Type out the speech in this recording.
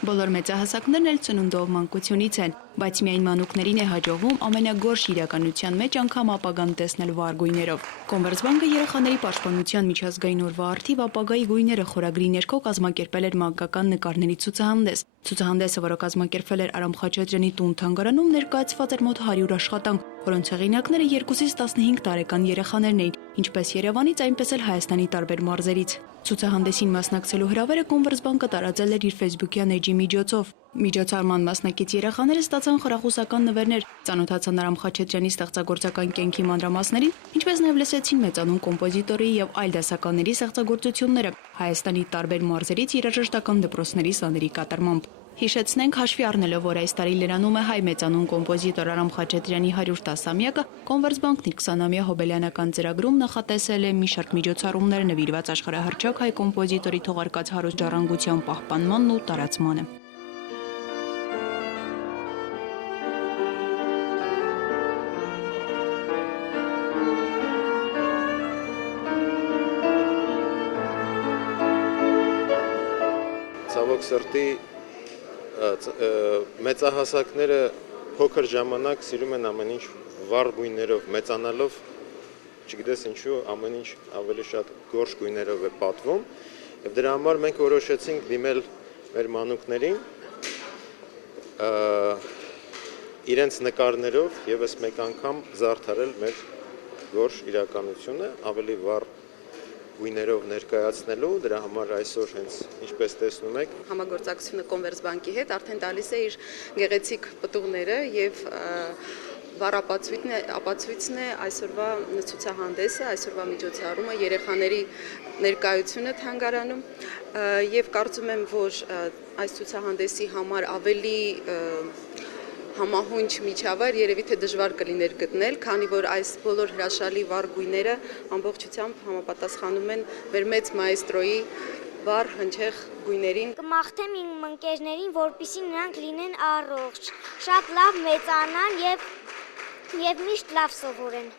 Բոլոր մեծահասակներն էլ ծնունդով մանկությունից են, բայց միայն մանուկներին է հաջողվում ամենագորշ իրականության մեջ անգամ ապագան տեսնել վառ գույներով։ Կոմերցբանկը երեխաների պաշտպանության միջազգային օրվա առթիվ ապագայի գույները խորագրի ներքո կազմակերպել էր մանկական նկարների ցուցահանդես։ Ցուցահանդեսը, որը կազմակերպվել էր Արամ Խաչատրյանի տուն-թանգարանում, ներկայացված էր մոտ 100 աշխատանք, որոնց հեղինակները 2-ից 15 տարեկան երեխաներն էին, ինչպես Երևանից, այնպես էլ Հայաստանի տարբեր մարզերից։ Ցուցահանդեսին մասնակցելու հրավերը Կոմերցբանկը տարածել էր իր Facebook-յան էջի միջոցով։ Միջոցառման մասնակից երեխաները ստացան խրախուսական նվերներ, ծանոթացան Արամ Խաչատրյանի ստեղծագործական կյանքի մանրամասներին, ինչպես նաև լսեցին մեծանուն կոմպոզիտորի եւ այլ դասականների ստեղծագործությունները Հայաստանի տարբեր մարզերից երաժշտական դպրոցների սաների կատարմամբ։ Հիշեցնենք, հաշվի առնելով, որ այս տարի լրանում է հայ մեծանուն կոմպոզիտոր Արամ Խաչատրյանի 110-ամյակը, Կոմերցբանկն իր 20-ամյա հոբելյանական ծրագրում նախատեսել է մի շարք միջոցառումներ նվիրված աշխարհահռչակ հայ կոմպոզիտորի թողարկած հարուստ ժառանգության պահպանմանն ու տարածմանը։ Ցավոք սրտի մեծահասակները փոքր ժամանակ սիրում են ամեն ինչ վառ գույներով, մեծանալով, չգիտես ինչու, ամեն ինչ ավելի շատ գորշ գույներով է պատվում, եւ դրա համար մենք որոշեցինք դիմել մեր մանուկներին իրենց նկարներով եւս մեկ անգամ զարդարել մեր գորշ իրականությունը, ավելի վառ գույներով ներկայացնելու, դրա համար այսօր հենց ինչպես տեսնում եք, համագործակցությունը Կոմերցբանկի հետ արդեն տալիս է իր գեղեցիկ պտուղները եւ ապացույցն է այսօրվա ցուցահանդեսը, այսօրվա միջոցառումը, երեխաների ներկայությունը թանգարանում եւ կարծում եմ, որ այս ցուցահանդեսի համար ավելի համահունչ միջավայր երևի թե դժվար կլիներ գտնել, քանի որ այս բոլոր հրաշալի վառ գույները ամբողջությամբ համապատասխանում են մեր մեծ մայստրոյի վառ հնչեղ գույներին։ Կմաղթեմ իմ ընկերներին, որպեսզի նրանք լինեն առողջ, շատ լավ մեծանան եւ միշտ լավ սովորեն։